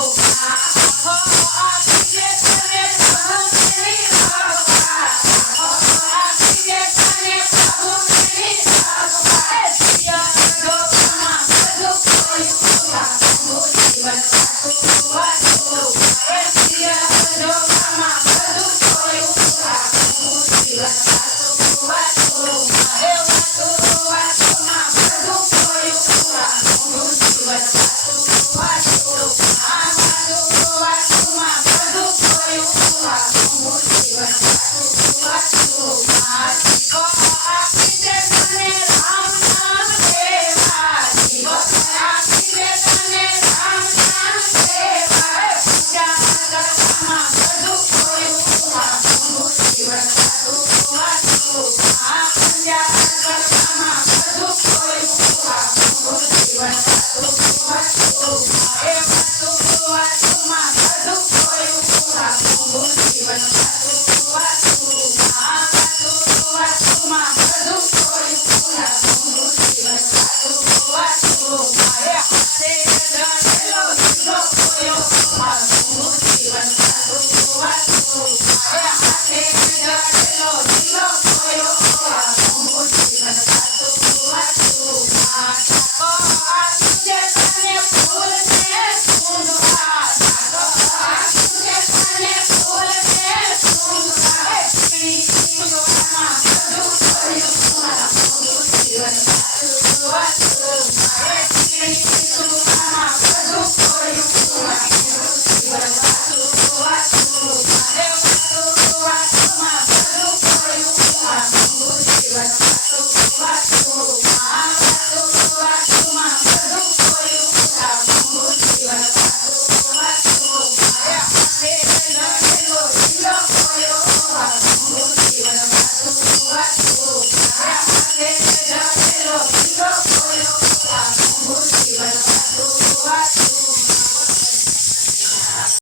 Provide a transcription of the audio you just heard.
Oh. Thank you so much.